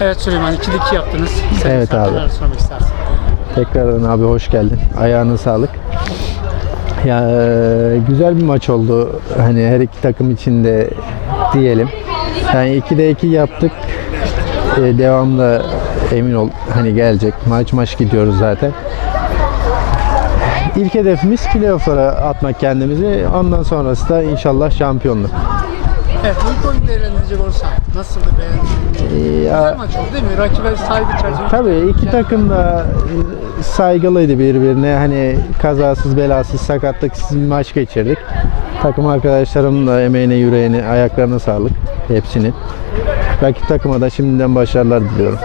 Evet Süleyman 2'de 2 yaptınız. Sen Evet abi. sormak istersin? Tekrardan abi hoş geldin. Ayağına sağlık. Ya e, güzel bir maç oldu. Hani her iki takım için de diyelim. Yani 2'de 2 yaptık. E, devamlı emin ol hani gelecek. Maç maç gidiyoruz zaten. İlk hedefimiz playoff'lara atmak kendimizi. Ondan sonrası da inşallah şampiyonluk. Evet ilk oyunu değerlendirecek olursan nasıldı beğendin? E, Güzel ya, maç oldu değil mi? Rakibe saygı çerçevesi. Tabii iki takım da e, saygılıydı birbirine. Hani kazasız belasız sakatlıksız bir maç geçirdik. Takım arkadaşlarım da emeğine yüreğine ayaklarına sağlık hepsinin. Rakip takıma da şimdiden başarılar diliyorum.